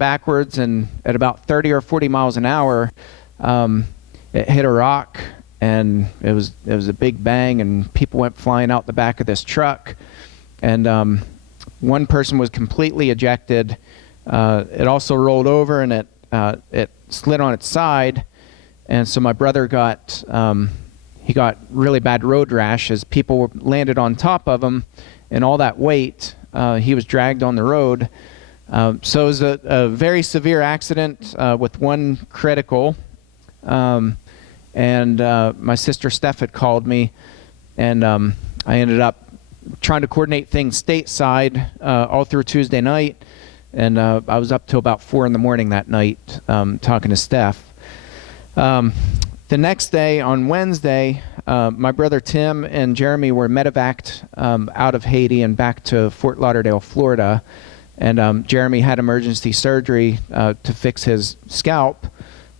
backwards, and at about 30 or 40 miles an hour, it hit a rock, and it was a big bang, and people went flying out the back of this truck, and one person was completely ejected. It also rolled over, and it slid on its side, and so my brother got he got really bad road rash as people landed on top of him, and all that weight, he was dragged on the road. So it was a very severe accident with one critical. And my sister Steph had called me, and I ended up trying to coordinate things stateside all through Tuesday night, and I was up till about 4 a.m. that night talking to Steph. The next day, on Wednesday, my brother Tim and Jeremy were medevaced out of Haiti and back to Fort Lauderdale, Florida. And Jeremy had emergency surgery to fix his scalp,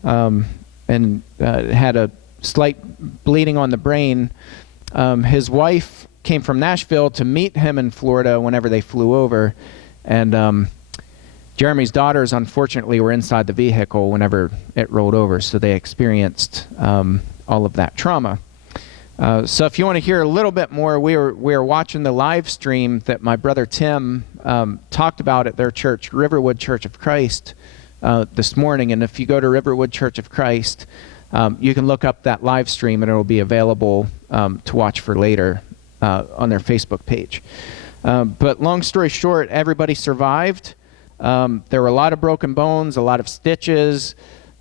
and had a slight bleeding on the brain. His wife came from Nashville to meet him in Florida whenever they flew over. And Jeremy's daughters, unfortunately, were inside the vehicle whenever it rolled over, so they experienced all of that trauma. So if you want to hear a little bit more, we were watching the live stream that my brother Tim talked about at their church, Riverwood Church of Christ, this morning. And if you go to Riverwood Church of Christ, you can look up that live stream, and it will be available to watch for later on their Facebook page. But long story short, everybody survived. There were a lot of broken bones, a lot of stitches,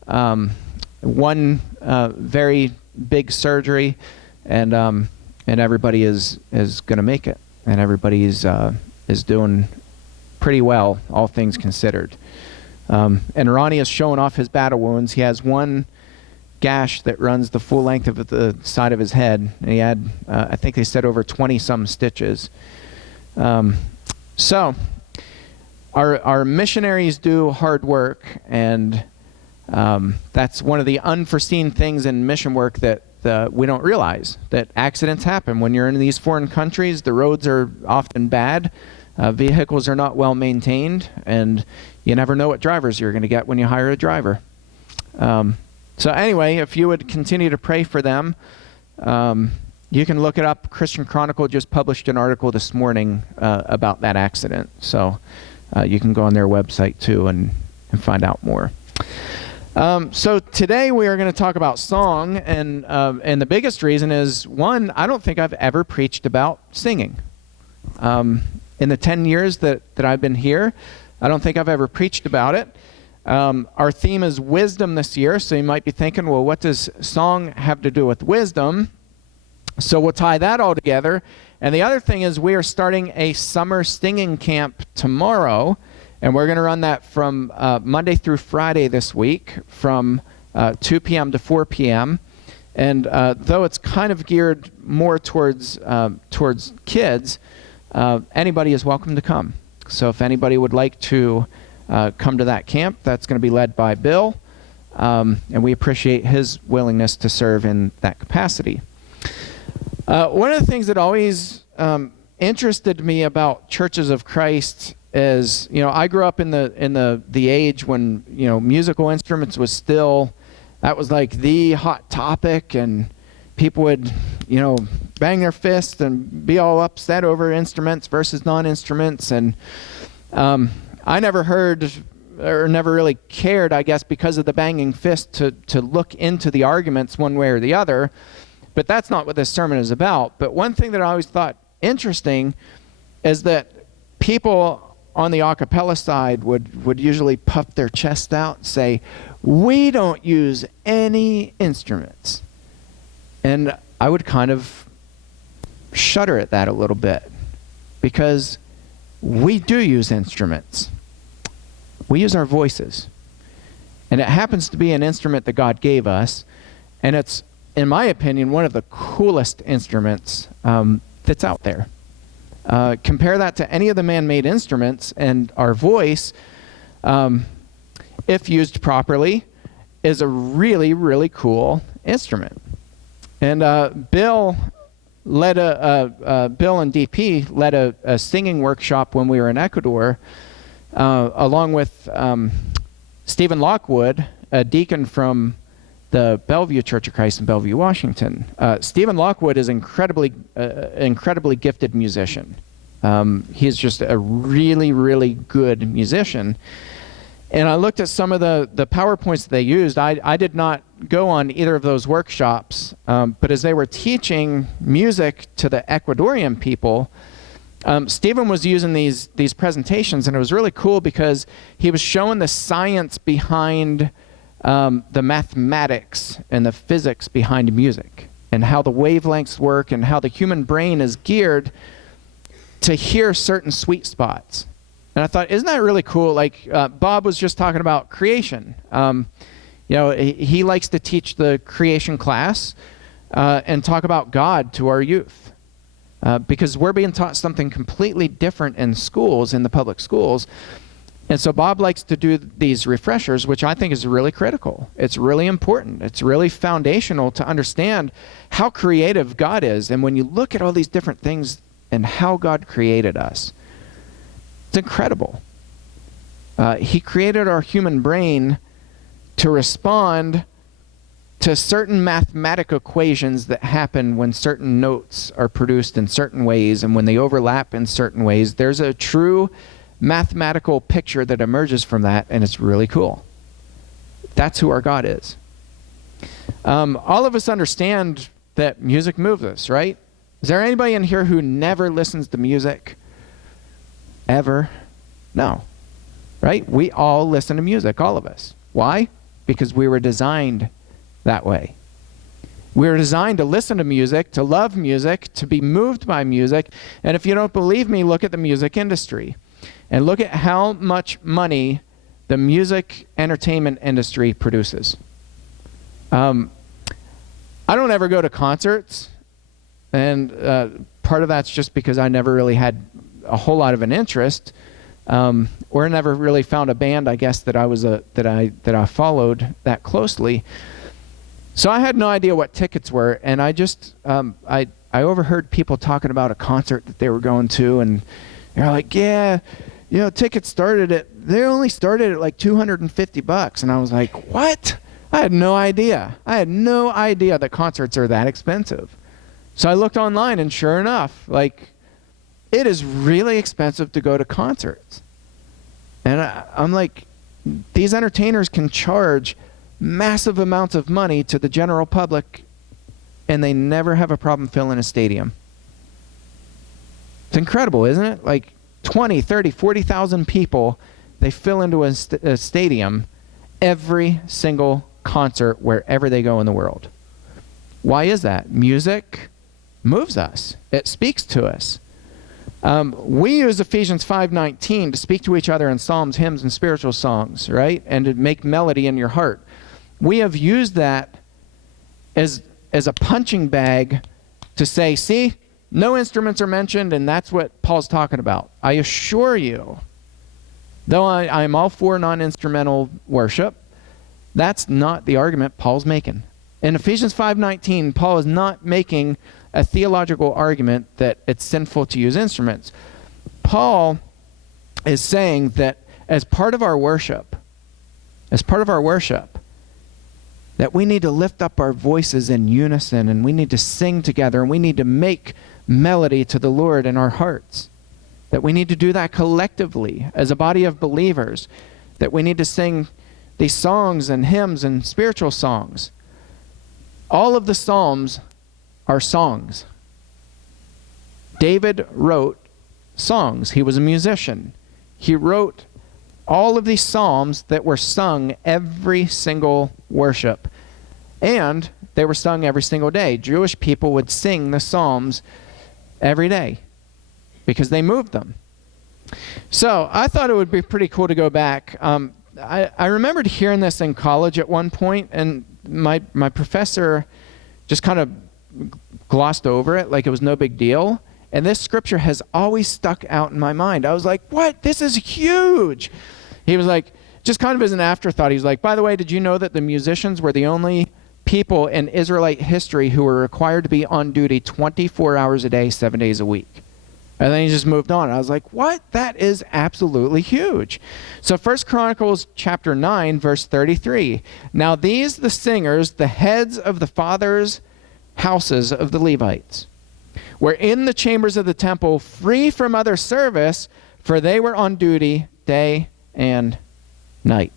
one very big surgery, and everybody is going to make it, and everybody is doing pretty well, all things considered. And Ronnie is showing off his battle wounds. He has one gash that runs the full length of the side of his head, and he had, I think they said, over 20-some stitches. So our missionaries do hard work, and that's one of the unforeseen things in mission work that we don't realize, that accidents happen. When you're in these foreign countries, the roads are often bad, vehicles are not well maintained, and you never know what drivers you're going to get when you hire a driver. So anyway, if you would continue to pray for them, you can look it up. Christian Chronicle just published an article this morning about that accident. So you can go on their website too and find out more. So today we are going to talk about song, and the biggest reason is, one, I don't think I've ever preached about singing. In the 10 years that I've been here, I don't think I've ever preached about it. Our theme is wisdom this year, so you might be thinking, well, what does song have to do with wisdom? So we'll tie that all together. And the other thing is, we are starting a summer singing camp tomorrow, and we're going to run that from Monday through Friday this week, from 2 p.m. to 4 p.m. And though it's kind of geared more towards kids, anybody is welcome to come. So if anybody would like to come to that camp, that's going to be led by Bill, and we appreciate his willingness to serve in that capacity. One of the things that always interested me about Churches of Christ is, I grew up in the age when, musical instruments was still, that was like the hot topic, and people would, bang their fists and be all upset over instruments versus non-instruments. And I never heard, or never really cared, I guess, because of the banging fist, to look into the arguments one way or the other. But that's not what this sermon is about. But one thing that I always thought interesting is that people on the a cappella side would usually puff their chest out and say, we don't use any instruments. And I would kind of shudder at that a little bit, because we do use instruments. We use our voices. And it happens to be an instrument that God gave us, and it's, in my opinion, one of the coolest instruments that's out there. Compare that to any of the man-made instruments, and our voice, if used properly, is a really, really cool instrument. And Bill and DP led a singing workshop when we were in Ecuador, along with Stephen Lockwood, a deacon from the Bellevue Church of Christ in Bellevue, Washington. Stephen Lockwood is incredibly gifted musician. He's just a really, really good musician. And I looked at some of the PowerPoints that they used. I did not go on either of those workshops, but as they were teaching music to the Ecuadorian people, Stephen was using these presentations, and it was really cool because he was showing the science behind the mathematics and the physics behind music, and how the wavelengths work, and how the human brain is geared to hear certain sweet spots. And I thought, isn't that really cool? Like Bob was just talking about creation. He likes to teach the creation class and talk about God to our youth. Because we're being taught something completely different in schools, in the public schools. And so Bob likes to do these refreshers, which I think is really critical. It's really important. It's really foundational to understand how creative God is. And when you look at all these different things and how God created us, it's incredible. He created our human brain to respond to certain mathematical equations that happen when certain notes are produced in certain ways, and when they overlap in certain ways. There's a true mathematical picture that emerges from that, and it's really cool. That's who our God is. All of us understand that music moves us, right? Is there anybody in here who never listens to music? Ever? No. Right? We all listen to music, all of us. Why? Because we were designed that way. We were designed to listen to music, to love music, to be moved by music. And if you don't believe me, look at the music industry. And look at how much money the music entertainment industry produces. I don't ever go to concerts. And part of that's just because I never really had a whole lot of an interest. Or never really found a band, I guess, that I followed that closely. So I had no idea what tickets were, and I just I overheard people talking about a concert that they were going to, and they're like, yeah, tickets they only started at like $250, and I was like, what? I had no idea. I had no idea that concerts are that expensive. So I looked online, and sure enough, like, it is really expensive to go to concerts. And I'm like, these entertainers can charge massive amounts of money to the general public, and they never have a problem filling a stadium. It's incredible, isn't it? Like 20, 30, 40,000 people, they fill into a stadium every single concert wherever they go in the world. Why is that? Music moves us. It speaks to us. We use Ephesians 5:19 to speak to each other in psalms, hymns, and spiritual songs, right? And to make melody in your heart. We have used that as a punching bag to say, see, no instruments are mentioned, and that's what Paul's talking about. I assure you, though I'm all for non-instrumental worship, that's not the argument Paul's making. In Ephesians 5:19, Paul is not making a theological argument that it's sinful to use instruments. Paul is saying that as part of our worship, that we need to lift up our voices in unison, and we need to sing together, and we need to make melody to the Lord in our hearts. That we need to do that collectively as a body of believers. That we need to sing these songs and hymns and spiritual songs. All of the Psalms are songs. David wrote songs. He was a musician. He wrote all of these psalms that were sung every single worship. And they were sung every single day. Jewish people would sing the psalms every day because they moved them. So I thought it would be pretty cool to go back. I remembered hearing this in college at one point, and my professor just kind of glossed over it like it was no big deal. And this scripture has always stuck out in my mind. I was like, what? This is huge. He was like, just kind of as an afterthought, he was like, by the way, did you know that the musicians were the only people in Israelite history who were required to be on duty 24 hours a day, 7 days a week? And then he just moved on. I was like, what? That is absolutely huge. So 1 Chronicles chapter 9, verse 33. Now these the singers, the heads of the fathers' houses of the Levites, were in the chambers of the temple, free from other service, for they were on duty day and night.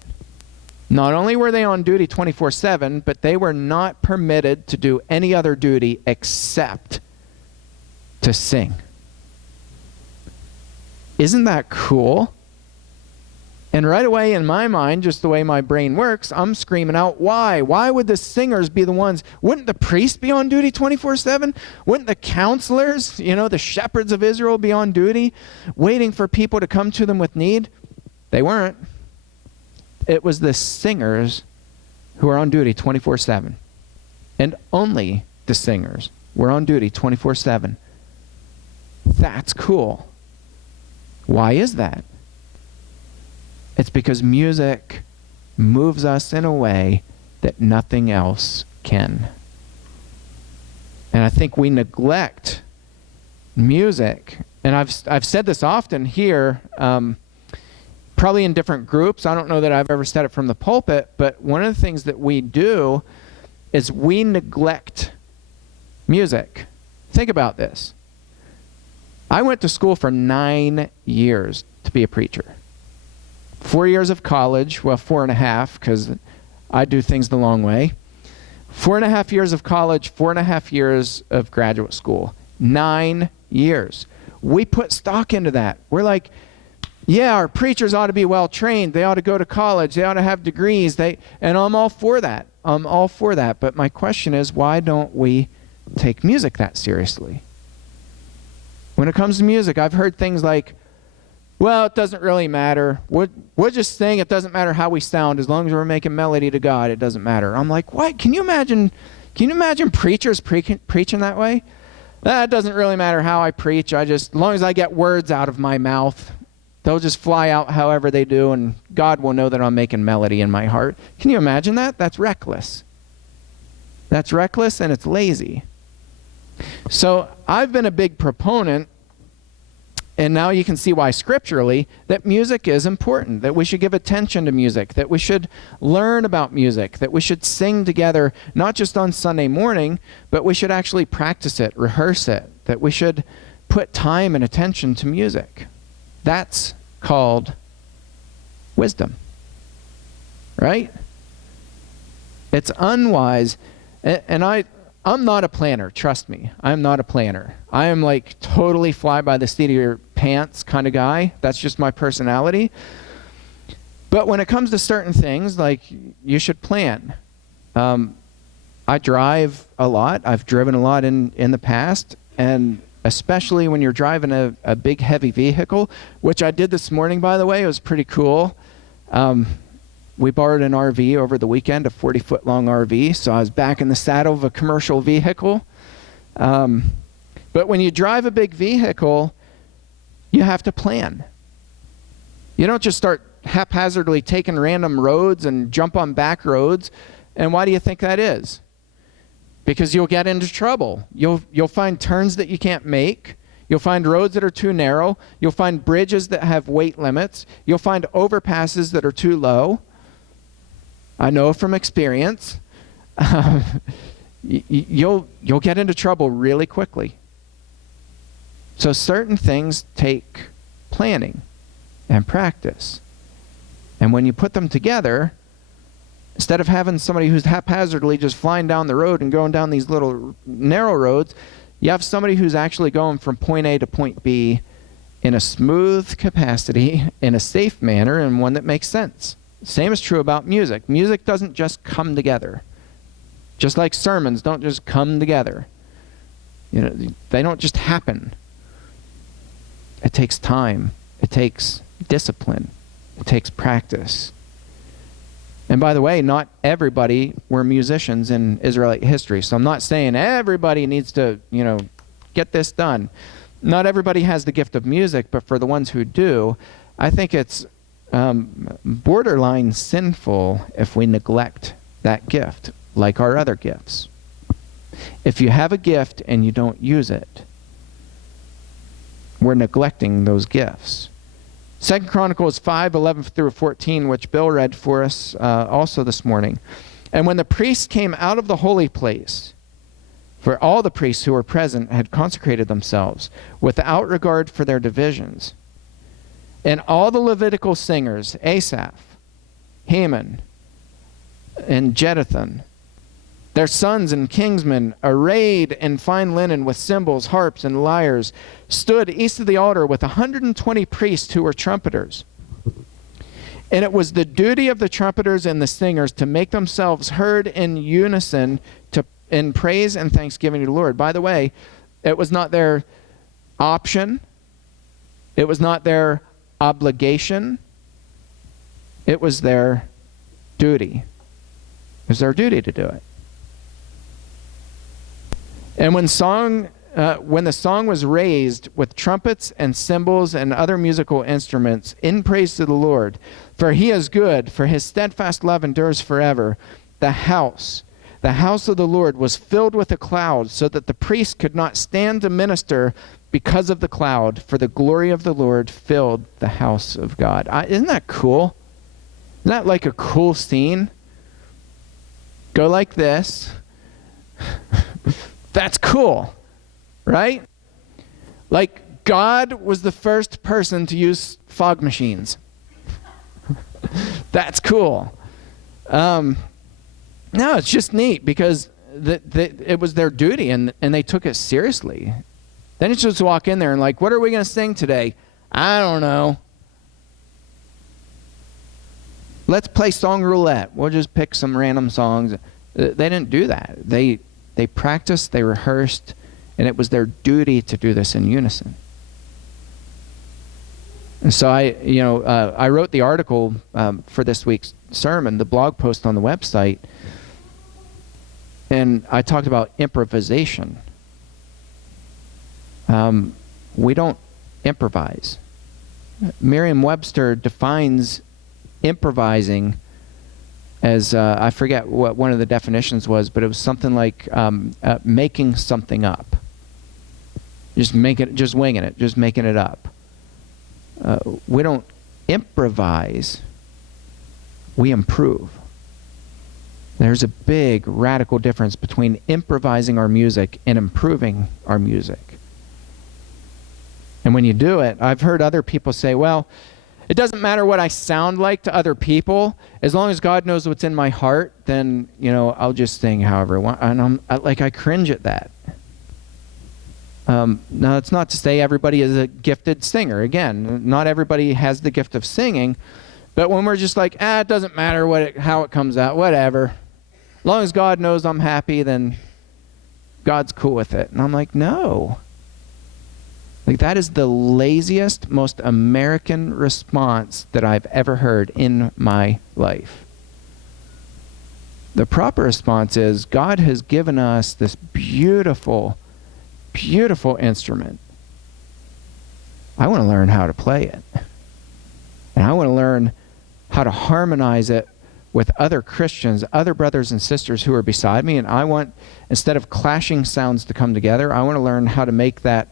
Not only were they on duty 24/7, but they were not permitted to do any other duty except to sing. Isn't that cool? And right away in my mind, just the way my brain works, I'm screaming out, why? Why would the singers be the ones? Wouldn't the priests be on duty 24/7? Wouldn't the counselors, the shepherds of Israel be on duty, waiting for people to come to them with need? They weren't. It was the singers who were on duty 24/7. And only the singers were on duty 24/7. That's cool. Why is that? It's because music moves us in a way that nothing else can. And I think we neglect music. And I've said this often here, probably in different groups. I don't know that I've ever said it from the pulpit, but one of the things that we do is we neglect music. Think about this. I went to school for 9 years to be a preacher. 4 years of college, well, 4.5, because I do things the long way. 4.5 years of college, 4.5 years of graduate school. 9 years. We put stock into that. We're like, yeah, our preachers ought to be well trained. They ought to go to college. They ought to have degrees. And I'm all for that. I'm all for that. But my question is, why don't we take music that seriously? When it comes to music, I've heard things like, well, it doesn't really matter. We'll just sing. It doesn't matter how we sound. As long as we're making melody to God, it doesn't matter. I'm like, what? Can you imagine preachers preaching that way? It doesn't really matter how I preach. As long as I get words out of my mouth, they'll just fly out however they do, and God will know that I'm making melody in my heart. Can you imagine that? That's reckless. That's reckless, and it's lazy. So I've been a big proponent, and now you can see why scripturally, that music is important, that we should give attention to music, that we should learn about music, that we should sing together, not just on Sunday morning, but we should actually practice it, rehearse it, that we should put time and attention to music. That's called wisdom, right? It's unwise, and I'm not a planner, trust me. I'm not a planner. I am like totally fly by the seat of your pants kind of guy. That's just my personality. But when it comes to certain things, like, you should plan. I drive a lot. I've driven a lot in the past, and especially when you're driving a big heavy vehicle, which I did this morning, by the way. It was pretty cool. We borrowed an RV over the weekend, a 40-foot long RV, so I was back in the saddle of a commercial vehicle. But when you drive a big vehicle, you have to plan. You don't just start haphazardly taking random roads and jump on back roads. And why do you think that is? Because you'll get into trouble. You'll find turns that you can't make. You'll find roads that are too narrow. You'll find bridges that have weight limits. You'll find overpasses that are too low. I know from experience. You'll get into trouble really quickly. So certain things take planning and practice. And when you put them together, instead of having somebody who's haphazardly just flying down the road and going down these little narrow roads, you have somebody who's actually going from point A to point B in a smooth capacity, in a safe manner, and one that makes sense. Same is true about music. Music doesn't just come together. Just like sermons don't just come together. They don't just happen. It takes time. It takes discipline. It takes practice. And by the way, not everybody were musicians in Israelite history. So I'm not saying everybody needs to, get this done. Not everybody has the gift of music, but for the ones who do, I think it's borderline sinful if we neglect that gift, like our other gifts. If you have a gift and you don't use it, we're neglecting those gifts. 2 Chronicles 5:11 through 14, which Bill read for us also this morning. And when the priests came out of the holy place, for all the priests who were present had consecrated themselves without regard for their divisions. And all the Levitical singers, Asaph, Heman, and Jeduthun, their sons and kinsmen, arrayed in fine linen with cymbals, harps, and lyres, stood east of the altar with 120 priests who were trumpeters. And it was the duty of the trumpeters and the singers to make themselves heard in unison in praise and thanksgiving to the Lord. By the way, it was not their option. It was not their obligation. It was their duty. It was their duty to do it. And when the song was raised with trumpets and cymbals and other musical instruments in praise to the Lord, for he is good, for his steadfast love endures forever, the house of the Lord was filled with a cloud, so that the priest could not stand to minister because of the cloud, for the glory of the Lord filled the house of God. Isn't that cool? Isn't that like a cool scene? Go like this. That's cool, right? Like, God was the first person to use fog machines. That's cool. No, it's just neat because it was their duty and they took it seriously. Then it's just walk in there and like, what are we going to sing today? I don't know. Let's play song roulette. We'll just pick some random songs. They didn't do that. They practiced, they rehearsed, and it was their duty to do this in unison. And so I wrote the article for this week's sermon, the blog post on the website, and I talked about improvisation. We don't improvise. Merriam-Webster defines improvising as, I forget what one of the definitions was, but it was something like making something up. Just winging it, just making it up. We don't improvise, we improve. There's a big radical difference between improvising our music and improving our music. And when you do it, I've heard other people say, well, it doesn't matter what I sound like to other people. As long as God knows what's in my heart, then, I'll just sing however I want. And I cringe at that. Now, it's not to say everybody is a gifted singer. Again, not everybody has the gift of singing. But when we're just like, it doesn't matter how it comes out, whatever. As long as God knows I'm happy, then God's cool with it. And I'm like, no. Like, that is the laziest, most American response that I've ever heard in my life. The proper response is, God has given us this beautiful, beautiful instrument. I want to learn how to play it. And I want to learn how to harmonize it with other Christians, other brothers and sisters who are beside me. And I want, instead of clashing sounds to come together, I want to learn how to make that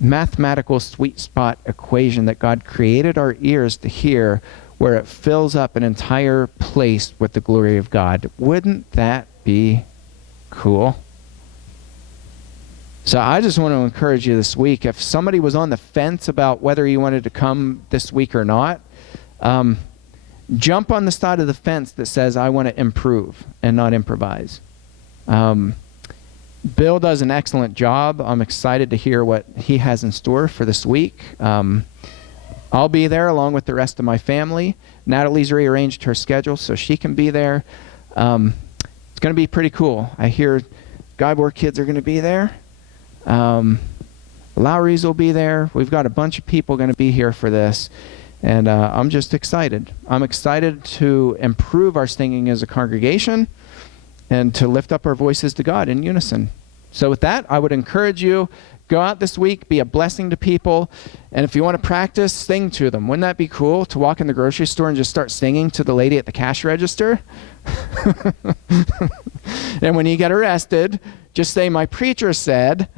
mathematical sweet spot equation that God created our ears to hear, where it fills up an entire place with the glory of God. Wouldn't that be cool? So I just want to encourage you this week, if somebody was on the fence about whether you wanted to come this week or not, jump on the side of the fence that says, I want to improve and not improvise. Bill does an excellent job. I'm excited to hear what he has in store for this week. I'll be there along with the rest of my family. Natalie's rearranged her schedule so she can be there. It's going to be pretty cool. I hear Guybor kids are going to be there. Lowry's will be there. We've got a bunch of people going to be here for this. And I'm just excited. I'm excited to improve our singing as a congregation and to lift up our voices to God in unison. So with that, I would encourage you, go out this week, be a blessing to people, and if you want to practice, sing to them. Wouldn't that be cool to walk in the grocery store and just start singing to the lady at the cash register? And when you get arrested, just say, my preacher said,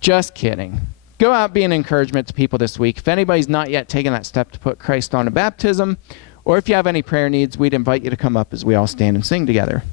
just kidding. go out, be an encouragement to people this week. If anybody's not yet taken that step to put Christ on a baptism, or if you have any prayer needs, we'd invite you to come up as we all stand and sing together.